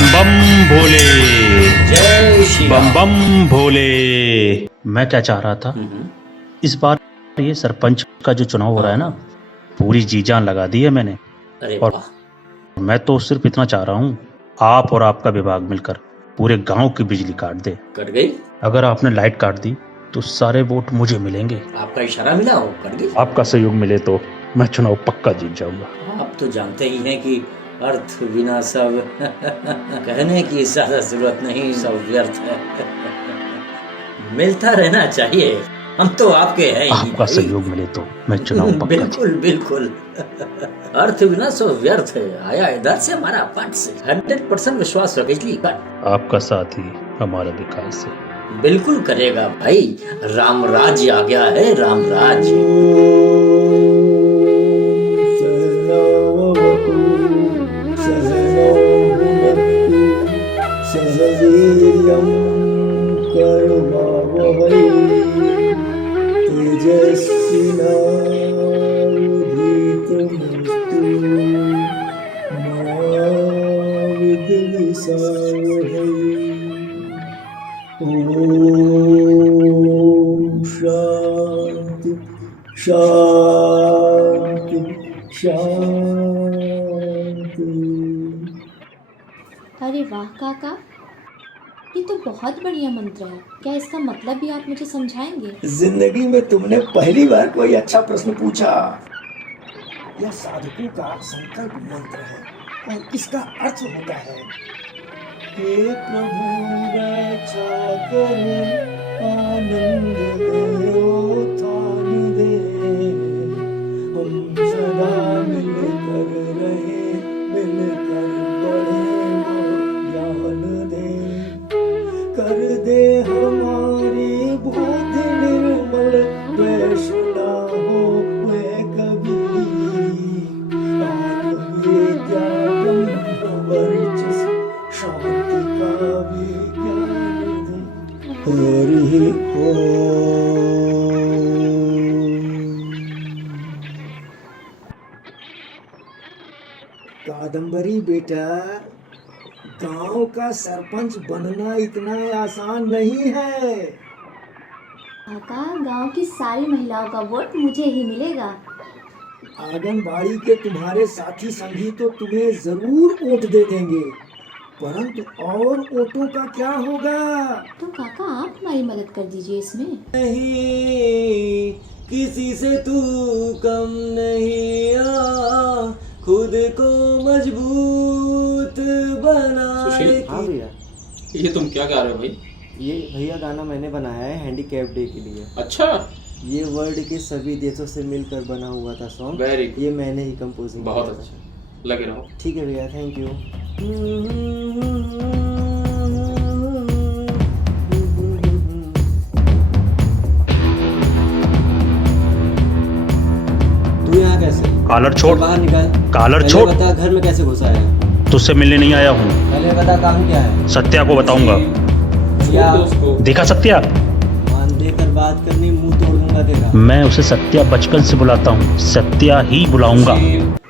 बम बम भोले, जय श्री बम राम। बम भोले। मैं क्या चाह रहा था, इस बार ये सरपंच का जो चुनाव हो रहा है ना, पूरी जी जान लगा दी है मैंने। अरे और वाह, मैं तो सिर्फ इतना चाह रहा हूँ, आप और आपका विभाग मिलकर पूरे गांव की बिजली काट दे। कट गई। अगर आपने लाइट काट दी तो सारे वोट मुझे मिलेंगे। आपका इशारा मिला हो, कट गई। आपका सहयोग मिले तो मैं चुनाव पक्का जीत जाऊंगा। आप तो जानते ही हैं कि अर्थ बिना सब कहने की ज्यादा जरूरत नहीं, सब व्यर्थ है। मिलता रहना चाहिए, हम तो आपके हैं ही आपका भाई। सहयोग मिले तो मैं चुनाव पक्का बिल्कुल बिल्कुल। अर्थ बिना सब व्यर्थ है, आया इधर से हमारा फंड से 100% विश्वास रख बिजली का आपका साथ ही हमारा विकास है। बिल्कुल करेगा भाई। राम राज्य आ गया है, राम राज्य। सहनावतु सहनौ भुनक्तु सह वीर्यं कर्वावहै तेजस्विनावधीतमस्तु मा विद्विषावहै। ॐ शान्ति शांति शांति। अरे वाह काका, ये तो बहुत बढ़िया मंत्र है। क्या इसका मतलब भी आप मुझे समझाएंगे? जिंदगी में तुमने पहली बार कोई अच्छा प्रश्न पूछा। यह साधकों का संकल्प मंत्र है और इसका अर्थ होता है, हे प्रभु रक्षा करो, आनंद दे उत्थान दे, हम सदा मिलकर रहे, मिलकर बढ़े वो ज्ञान दे, कर दे हमारी बुद्धि निर्मल, द्वेष ना हो वे कभी, आत्मविद्या ब्रह्म वर्चस्व शांति का विज्ञान दे। हरि ओम। कादम्बरी बेटा, गांव का सरपंच बनना इतना आसान नहीं है। काका, गांव की सारी महिलाओं का वोट मुझे ही मिलेगा। आंगनबाड़ी के तुम्हारे साथी संगी तो तुम्हें जरूर वोट दे देंगे, परंतु और वोटों का क्या होगा? तो काका, आप हमारी मदद कर दीजिए इसमें। नहीं, किसी से तू कम नहीं, आ खुद को मजबूत बनाए। सुशील, हाँ भैया, ये तुम क्या गा रहे हो भाई? ये भैया गाना मैंने बनाया है हैंडीकैप डे के लिए। अच्छा, ये वर्ल्ड के सभी देशों से मिलकर बना हुआ था सॉन्ग। वेरी गुड, ये मैंने ही कंपोजिंग बहुत किया था। अच्छा, लगे रहो। ठीक है भैया, थैंक यू। तू यहाँ कैसे? कॉलर छोड़, बाहर निकल। कॉलर पहले छोड़। बता, घर में कैसे घुसा है? तुझसे मिलने नहीं आया हूँ, पहले बता, काम क्या है? सत्या को बताऊंगा। या छोड़ दो उसको। देखा सत्या, मान देकर बात करनी, मुंह तोड़ दूंगा तेरा। मैं उसे सत्या बचपन से बुलाता हूँ, सत्या ही बुलाऊंगा।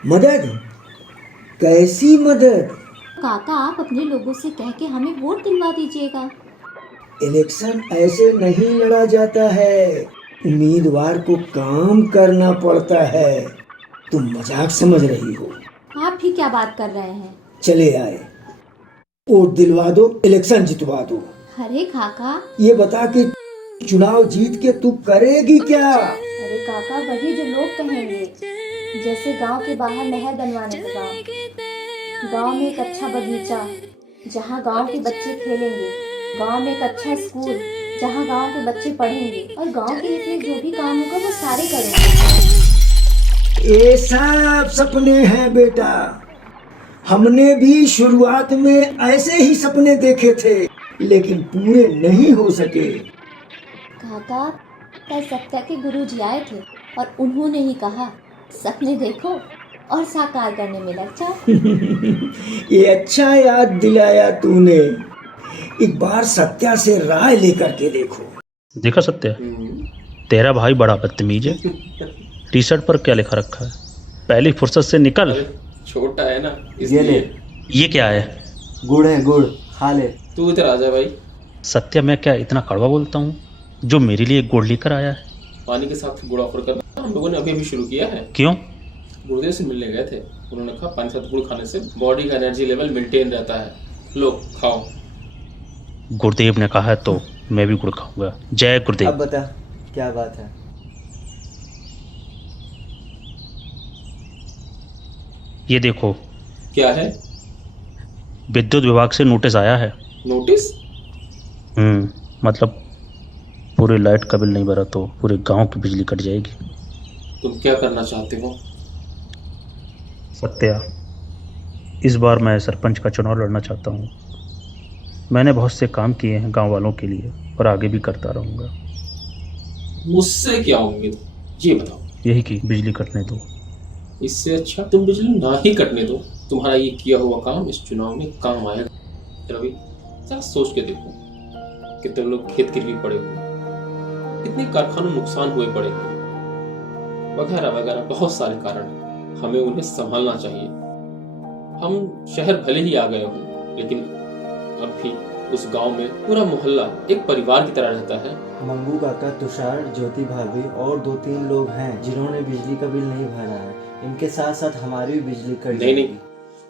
मदद? कैसी मदद? काका, आप अपने लोगों से कह के हमें वोट दिलवा दीजिएगा। इलेक्शन ऐसे नहीं लड़ा जाता है, उम्मीदवार को काम करना पड़ता है। तुम मजाक समझ रही हो? आप भी क्या बात कर रहे हैं? चले आए, वोट दिलवा दो, इलेक्शन जितवा दो। अरे काका, ये बता कि चुनाव जीत के तू करेगी क्या? अरे काका, वही जो लोग कहेंगे, जैसे गांव के बाहर नहर बनवाने का काम, गांव में एक अच्छा बगीचा जहां गांव के बच्चे खेलेंगे, गांव में एक अच्छा स्कूल जहां गांव के बच्चे पढ़ेंगे, और गांव के हित में जो भी काम होगा वो सारे करेंगे। ये सब सपने हैं बेटा, हमने भी शुरुआत में ऐसे ही सपने देखे थे, लेकिन पूरे नहीं हो सके। काका, कल सत्या के गुरुजी आए थे और उन्होंने ही कहा, सपने देखो और साकार करने में लग जाओ। ये अच्छा याद दिलाया तूने। एक बार सत्या से राय लेकर के देखो। देखा सत्या, तेरा भाई बड़ा बदतमीज है। टी शर्ट पर क्या लिखा रखा है? पहली फुर्सत से निकल। छोटा है ना, ये ले। ये क्या है? गुड़ है गुड़, खा ले। तू इधर आ जा भाई। सत्या, मैं क्या इतना कड़वा बोलता हूँ जो मेरे लिए गुड़ लेकर आया है? पानी के साथ गुड़ ऑफर करना हम लोगों ने अभी शुरू किया है। क्यों? गुरुदेव से मिलने गए थे, उन्होंने कहा पानी के साथ गुड़ खाने से बॉडी का एनर्जी लेवल मेंटेन रहता है। लो खाओ। गुरुदेव ने कहा है तो मैं भी गुड़ खाऊंगा। जय अब गुरुदेव। बता क्या बात है? ये देखो, क्या है? विद्युत विभाग से नोटिस आया है। नोटिस? मतलब पूरे लाइट का बिल नहीं भरा तो पूरे गांव की बिजली कट जाएगी। तुम क्या करना चाहते हो? सत्या, इस बार मैं सरपंच का चुनाव लड़ना चाहता हूँ। मैंने बहुत से काम किए हैं गांव वालों के लिए और आगे भी करता रहूँगा। मुझसे क्या उम्मीद, ये बताओ। यही कि बिजली कटने दो। इससे अच्छा तुम बिजली ना ही कटने दो। तुम्हारा ये किया हुआ काम इस चुनाव में काम आएगा। रवि, जरा सोच के देखो, कितने लोग खेत गिरवी पड़े हुए, कितने कारखानों नुकसान हुए पड़े हुए, वगैरह वगैरह बहुत सारे कारण। हमें उन्हें संभालना चाहिए। हम शहर भले ही आ गए हों, लेकिन अब भी उस गांव में पूरा मोहल्ला एक परिवार की तरह रहता है। मंगू काका, तुषार, ज्योति भाभी और 2-3 लोग हैं जिन्होंने बिजली का बिल नहीं भरा है। इनके साथ साथ हमारी भी बिजली कट नहीं नहीं,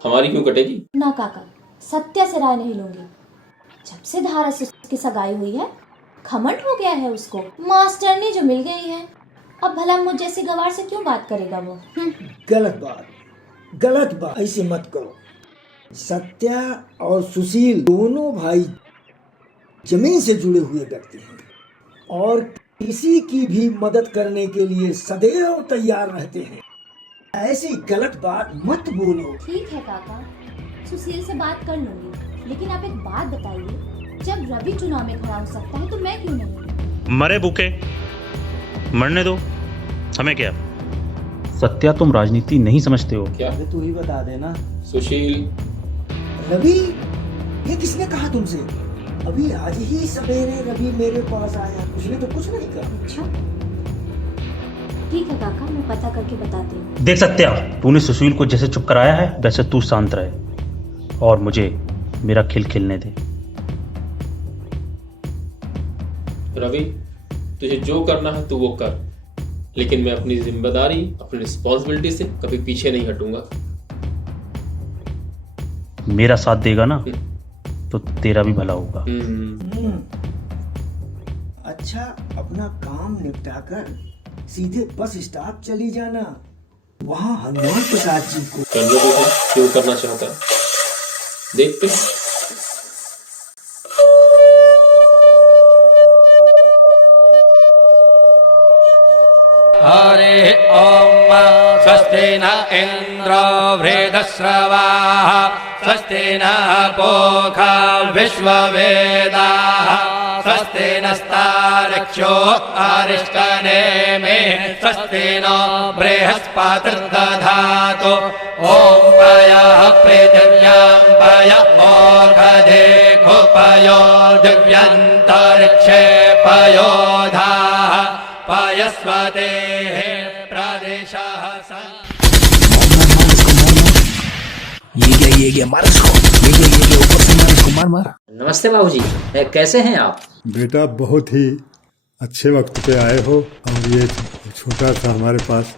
हमारी क्यों कटेगी? ना काका, सत्या से राय नहीं लूंगी। जब से धारा से उसकी सगाई हुई है, घमंड हो गया है उसको। मास्टरनी जो मिल गई है, अब भला मुझ जैसी गवार से क्यों बात करेगा वो? गलत बात ऐसे मत करो। सत्या और सुशील दोनों भाई जमीन से जुड़े हुए व्यक्ति हैं और किसी की भी मदद करने के लिए सदैव तैयार रहते हैं। ऐसी गलत बात मत बोलो। ठीक है काका, सुशील से बात कर लूंगी, लेकिन आप एक बात बताइए, जब रवि चुनाव में खड़ा हो सकता है तो मैं क्यों नहीं? मरे भूखे, मरने दो, हमें क्या। सत्या, तुम राजनीति नहीं समझते हो। क्या? अरे तू ही बता देना। सुशील, रवि, ये किसने कहा तुमसे? अभी आज ही सवेरे रवि मेरे पास आया, उसने तो कुछ नहीं कहा। अच्छा, ठीक है काका, मैं पता करके बताती हूँ। देख सत्या, तूने सुशील को जैसे चुप कराया है वैसे तू शांत रहे और मुझे मेरा खेल खेलने दे। रवि, तुझे जो करना है तू वो कर, लेकिन मैं अपनी जिम्मेदारी, अपनी रिस्पॉन्सिबिलिटी से कभी पीछे नहीं हटूंगा। मेरा साथ देगा ना तो तेरा भी भला होगा। अच्छा, अपना काम निपटा कर सीधे बस स्टॉप चली जाना, वहाँ हनुमान प्रसाद जी को। कर लो बेटा, क्यों करना चाहता है, देखते हैं। हरे ओम स्वस्ति न इंद्रो वृद्धश्रवाः स्वस्ति न पूषा विश्ववेदाः स्वस्ति नस्तार्क्ष्यो अरिष्टनेमिः स्वस्ति नो बृहस्पतिर्दधातु। ॐ पयः पृथिव्यां पय ओषधेषु पयो दिव्यन्तरिक्षे पयोधाः पयस्वतेः प्रदेशः ये मार इसको, ये ऊपर से मार इसको, मार। नमस्ते बाबूजी, कैसे हैं आप? बेटा, बहुत ही अच्छे वक्त पे आए हो और ये छोटा सा हमारे पास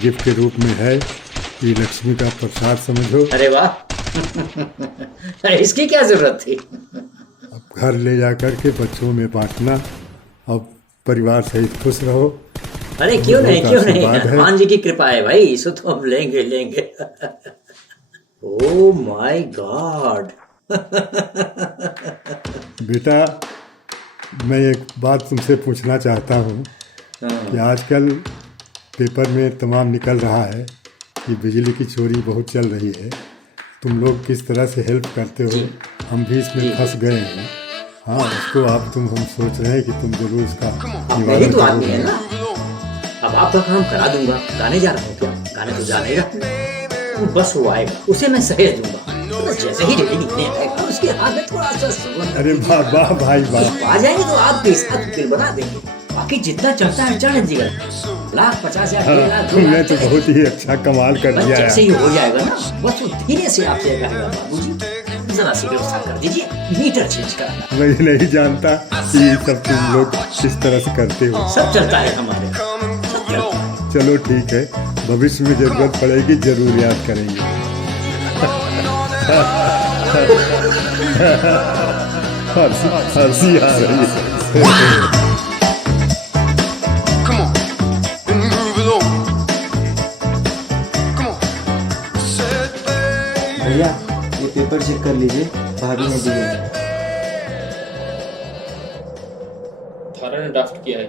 गिफ्ट के रूप में है, ये लक्ष्मी का प्रसाद समझो। अरे वाह, इसकी क्या जरूरत थी? अब घर ले जा कर के बच्चों में बांटना, अब परिवार सहित खुश रहो। अरे क्यों नहीं, क्यों नहीं, आशीर्वाद है। हनुमान जी की कृपा है भाई, इसको तो हम लेंगे। Oh my God. बेटा, मैं एक बात तुमसे पूछना चाहता हूँ कि आजकल पेपर में तमाम निकल रहा है कि बिजली की चोरी बहुत चल रही है। तुम लोग किस तरह से हेल्प करते हो, हम भी इसमें फंस गए हैं। हाँ, इसको हम सोच रहे हैं कि तुम जरूर इसका यही निवारण तो आदमी है करोगे। ना। अब आपका काम करा दूंगा। गाने जा रहा हूँ क्या? गाने तो जानेगा, बस वो आएगा, उसे मैं सहेज दूंगा। बस जैसे ही रेडी निकले आएगा, उसके हाथ में थोड़ा सा सुगंध। अरे वाह वाह भाई वाह। आ जाएंगे तो आपके साथ फिर बना देंगे। बाकी जितना चलता है चढ़ दीजिएगा, 1,50,000 1 लाख 2 तुमने लाख तो बहुत ही अच्छा कमाल कर बस दिया जैसे है। ही हो जाएगा ना, बस वो धीरे से आपसे कहेगा बाबूजी जरा सी व्यवस्था कर दीजिए, मीटर चेंज कराना। मैं ये नहीं जानता कि ये सब तुम लोग किस तरह से करते हो। सब चलता है हमारे यहाँ, सब चलता है। चलो ठीक है, भविष्य में जरूरत पड़ेगी जरूर याद करेंगे। हंसी आ रही है। भैया ये पेपर चेक कर लीजिए, भाभी ने दिए हैं। थारा ने ड्राफ्ट किया है।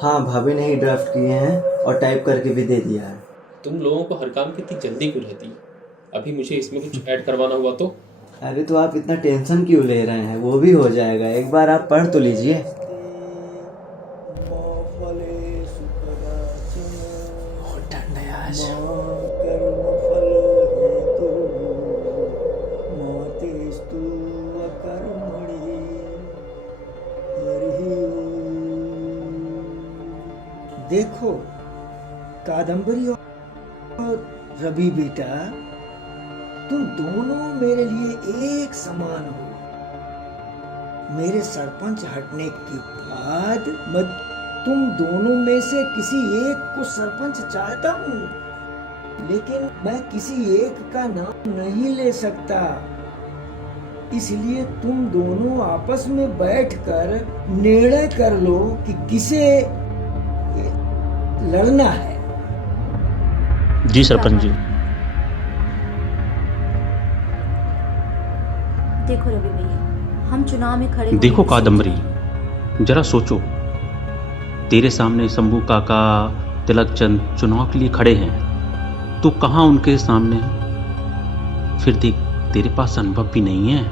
हाँ भाभी ने ही ड्राफ्ट किए हैं और टाइप करके भी दे दिया है। तुम लोगों को हर काम की इतनी जल्दी क्यों रहती? अभी मुझे इसमें कुछ ऐड करवाना हुआ तो? अरे तो आप इतना टेंशन क्यों ले रहे हैं, वो भी हो जाएगा, एक बार आप पढ़ तो लीजिए। देखो कादम्बरी और रवि बेटा, तुम दोनों मेरे लिए एक समान हो। मेरे सरपंच हटने के बाद मैं तुम दोनों में से किसी एक को सरपंच चाहता हूँ, लेकिन मैं किसी एक का नाम नहीं ले सकता। इसलिए तुम दोनों आपस में बैठकर निर्णय कर लो कि किसे लड़ना है। जी सरपंच जी। देखो रवि भैया, हम चुनाव में खड़े होने देखो की कादम्बरी, जरा सोचो, तेरे सामने शंभू काका, तिलक चंद चुनाव के लिए खड़े हैं, तू कहाँ उनके सामने है? फिर देख, तेरे पास अनुभव भी नहीं है।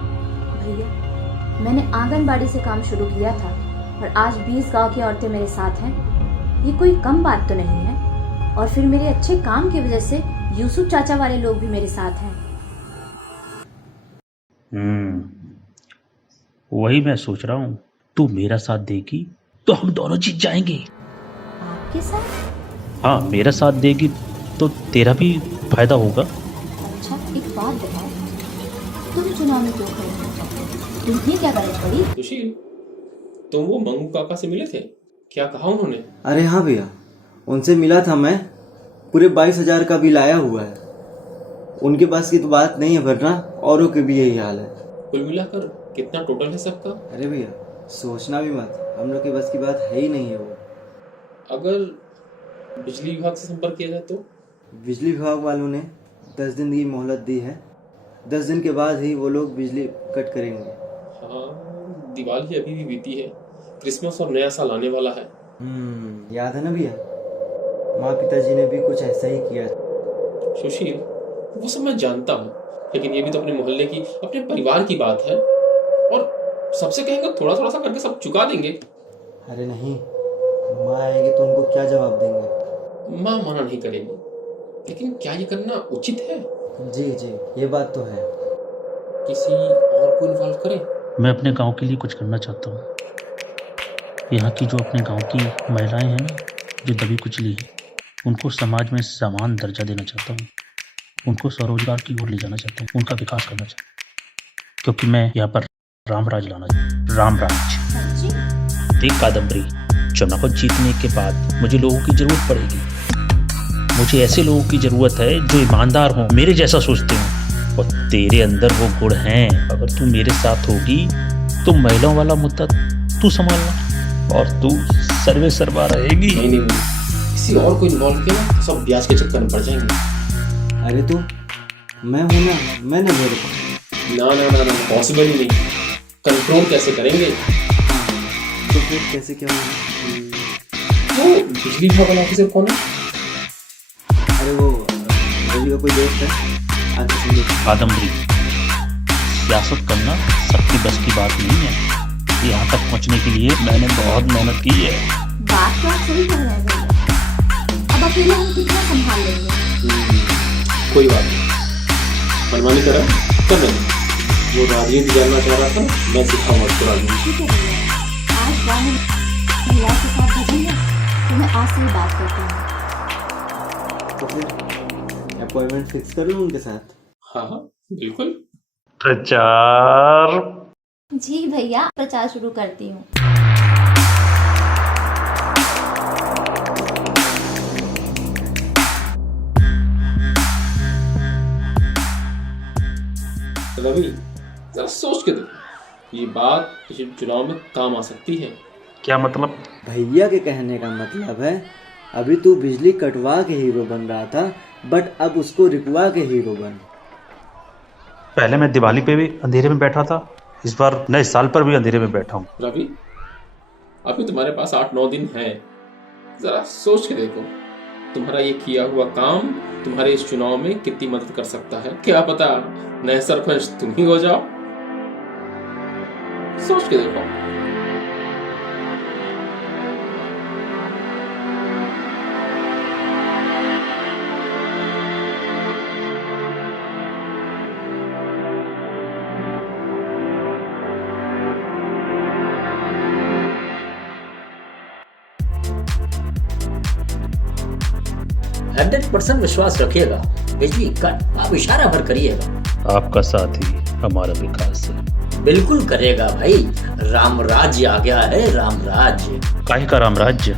भैया, मैंने आंगनबाड़ी से काम शुरू किया था और आज 20 गांव की औरतें मेरे साथ हैं। ये कोई कम बात तो नहीं है। और फिर मेरे अच्छे काम की वजह से यूसुफ चाचा वाले लोग भी मेरे साथ हैं। वही मैं सोच रहा हूँ, तू मेरा साथ देगी तो हम दोनों जीत जाएंगे। आपके साथ? हाँ, मेरा साथ देगी तो तेरा भी फायदा होगा। अच्छा एक बात बताओ, तुम चुनाव में क्यों खड़े हो? तुम्हें क्या गरज पड़ी? सुशील, तुम वो मंगू काका से मिले थे? क्या कहा उन्होंने? अरे हाँ भैया, उनसे मिला था मैं, पूरे 22,000 का बिल आया हुआ है। उनके पास की तो बात नहीं है, वरना औरों के भी यही हाल है। कुल मिलाकर कितना टोटल है सबका? अरे भैया सोचना भी मत, हम लोग के बस की बात है ही नहीं है वो। अगर बिजली विभाग से संपर्क किया जाए तो? बिजली विभाग वालों ने 10 दिन की मोहलत दी है, 10 दिन के बाद ही वो लोग बिजली कट करेंगे। हाँ, दिवाली अभी भी बीती है, क्रिसमस और नया साल आने वाला है। याद है ना भैया, माँ पिताजी ने भी कुछ ऐसा ही किया। सुशील, वो सब मैं जानता हूँ, लेकिन ये भी तो अपने मोहल्ले की, अपने परिवार की बात है, और सबसे कहेंगे थोड़ा थोड़ा सा करके सब चुका देंगे। अरे नहीं, माँ आएगी तो उनको क्या जवाब देंगे? माँ मना नहीं करेगी, लेकिन क्या ये करना उचित है? जी जी, ये बात तो है। किसी और को इन्वॉल्व करें? मैं अपने गांव के लिए कुछ करना चाहता हूँ। यहाँ की जो अपने गांव की महिलाएं हैं ना, जो दबी कुचली है, उनको समाज में समान दर्जा देना चाहता हूँ। उनको स्वरोजगार की ओर ले जाना चाहता हूँ, उनका विकास करना चाहता हूँ, क्योंकि मैं यहाँ पर रामराज लाना चाहता हूँ। रामराज। देख कादम्बरी, चुनाव जीतने के बाद मुझे लोगों की जरूरत पड़ेगी। मुझे ऐसे लोगों की जरूरत है जो ईमानदार हों, मेरे जैसा सोचते हों, और तेरे अंदर वो गुण हैं। अगर तू मेरे साथ होगी तो महिलाओं वाला मुद्दा तू संभालना और तू सर्वे सर्वा रहेगी। नहीं, किसी और को इन्वॉल्व किया ना, सब ब्याज के चक्कर में पड़ जाएंगे। अरे तो मैं हूं ना, मैंने मेरे को। ना, पॉसिबल ही नहीं। कंट्रोल कैसे करेंगे? तो फिर कैसे क्या होगा? वो बिजली विभाग वाला ऑफिसर कौन है? अरे वो रवि का कोई दोस्त है, आके समझो। कादम्बरी, सियासत करना सबकी बस की बात नहीं है। यहाँ तक पहुँचने के लिए मैंने बहुत मेहनत की है। बात तो आप सही कह रहे हैं भैया, अब अकेले हम कितना संभाल लेंगे? कोई बात नहीं, मनमानी कर देंगे। वो राजनीति जानना चाह रहा था, मैं सिखाऊंगा उसको राजनीति। ठीक है भैया, आज गाँव में महिलाओं के साथ भेजेंगे तो मैं आज से ही बात करती हूँ। तो फिर अपॉइंटमेंट फिक्स कर लूँ उनके साथ। हाँ, बिल्कुल। प्रचार। जी भैया, प्रचार शुरू करती हूँ। रवि, जरा सोच के देखो, ये बात किसी चुनाव में काम आ सकती है। क्या मतलब? भैया के कहने का मतलब है अभी तू बिजली कटवा के हीरो बन रहा था, बट अब उसको रिकवा के हीरो बन। पहले मैं दिवाली पे भी अंधेरे में बैठा था, इस बार नए साल पर भी अंधेरे में बैठा हूँ। रवि, अभी तुम्हारे पास 8-9 दिन है, जरा सोच के देखो, तुम्हारा ये किया हुआ काम तुम्हारे इस चुनाव में कितनी मदद कर सकता है। क्या पता नए सरपंच तुम ही हो जाओ। सोच के देखो। हंड्रेड 100% विश्वास रखिएगा, बिजली कट आप इशारा भर करिएगा। आपका साथ ही हमारा विकास है। बिल्कुल करेगा भाई, राम राज्य आ गया है, राम राज्य। काहे का राम राज्य?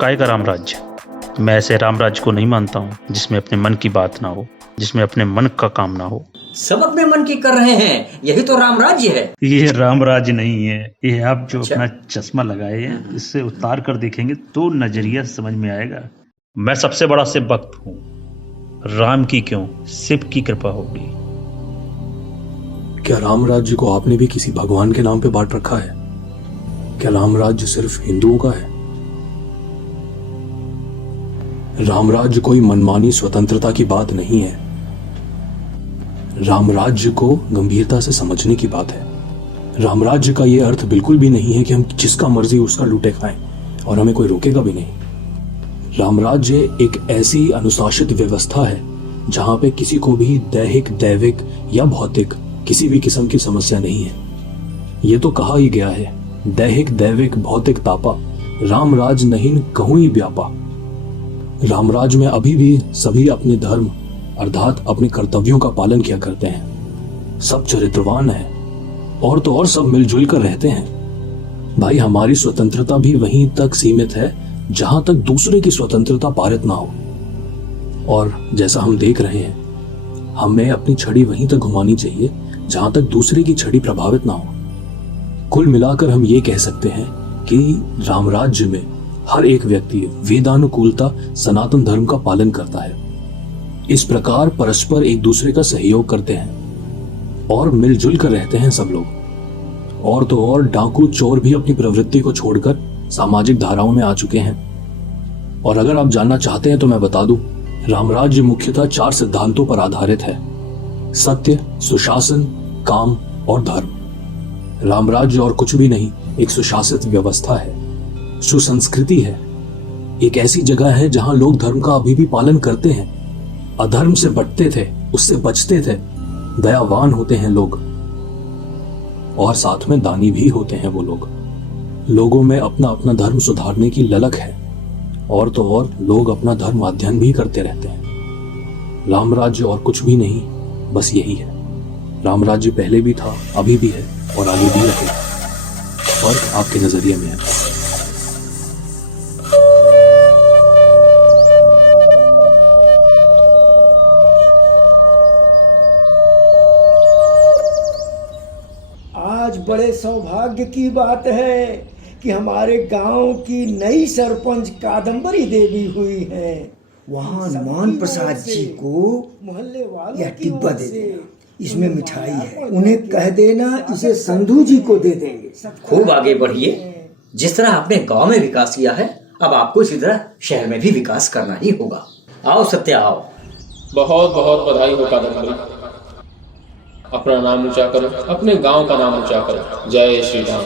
काहे का राम राज्य? मैं ऐसे राम राज्य को नहीं मानता हूँ जिसमें अपने मन की बात ना हो, जिसमें अपने मन का काम ना हो। सब अपने मन की कर रहे हैं, यही तो राम राज्य है। ये राम राज्य नहीं है, ये आप जो अपना चश्मा लगाए हैं इससे उतार कर देखेंगे तो नजरिया समझ में आएगा। मैं सबसे बड़ा शिव भक्त हूँ, राम की क्यों, शिव की कृपा होगी। क्या राम राज्य को आपने भी किसी भगवान के नाम पे बांट रखा है? क्या राम राज्य सिर्फ हिंदुओं का है? राम राज्य कोई मनमानी स्वतंत्रता की बात नहीं है। राम राज्य को गंभीरता से समझने की बात है। राम राज्य का यह अर्थ बिल्कुल भी नहीं है कि हम जिसका मर्जी उसका लूटे खाएं और हमें कोई रोकेगा भी नहीं। राम राज्य एक ऐसी अनुशासित व्यवस्था है जहां पे किसी को भी दैहिक, दैविक या भौतिक किसी भी किस्म की समस्या नहीं है। ये तो कहा ही गया है, दैहिक, दैविक, भौतिक तापा, राम राज नहीं कहूं ही व्यापा। रामराज में अभी भी सभी अपने धर्म अर्थात अपने कर्तव्यों का पालन किया करते हैं। सब चरित्रवान है और तो और सब मिलजुल कर रहते हैं। भाई, हमारी स्वतंत्रता भी वहीं तक सीमित है जहां तक दूसरे की स्वतंत्रता पारित ना हो। और जैसा हम देख रहे हैं, हमें अपनी छड़ी वहीं तक घुमानी चाहिए जहां तक दूसरे की छड़ी प्रभावित ना हो। कुल मिलाकर हम ये कह सकते हैं कि रामराज्य में हर एक व्यक्ति वेदानुकूलता सनातन धर्म का पालन करता है। इस प्रकार परस्पर एक दूसरे का सहयोग करते हैं और मिलजुल कर रहते हैं सब लोग। और तो और डाकू चोर भी अपनी प्रवृत्ति को छोड़कर सामाजिक धाराओं में आ चुके हैं। और अगर आप जानना चाहते हैं तो मैं बता दूं, रामराज्य मुख्यतः 4 सिद्धांतों पर आधारित है: सत्य, सुशासन, काम और धर्म। रामराज्य और कुछ भी नहीं, एक सुशासित व्यवस्था है, सुसंस्कृति है, एक ऐसी जगह है जहां लोग धर्म का अभी भी पालन करते हैं, अधर्म से बचते थे, उससे बचते थे, दयावान होते हैं लोग और साथ में दानी भी होते हैं वो लोग। लोगों में अपना अपना धर्म सुधारने की ललक है और तो और लोग अपना धर्म अध्ययन भी करते रहते हैं। रामराज्य और कुछ भी नहीं, बस यही है। रामराज्य पहले भी था, अभी भी है और आगे भी रहेगा। फर्क आपके नजरिए में है। आज बड़े सौभाग्य की बात है कि हमारे गांव की नई सरपंच कादम्बरी देवी हुई है। वहाँ हनुमान प्रसाद जी को मोहल्ले वालों यह डिब्बा दे देना, इसमें मिठाई है, उन्हें कह देना इसे संधू जी को दे देंगे। खूब आगे बढ़िए। जिस तरह आपने गांव में विकास किया है, अब आपको इसी तरह शहर में भी विकास करना ही होगा। आओ सत्या, आओ। बहुत बहुत बधाई हो कादम्बरी। अपना नाम ऊंचा करो, अपने गांव का नाम ऊंचा करो। जय श्री राम।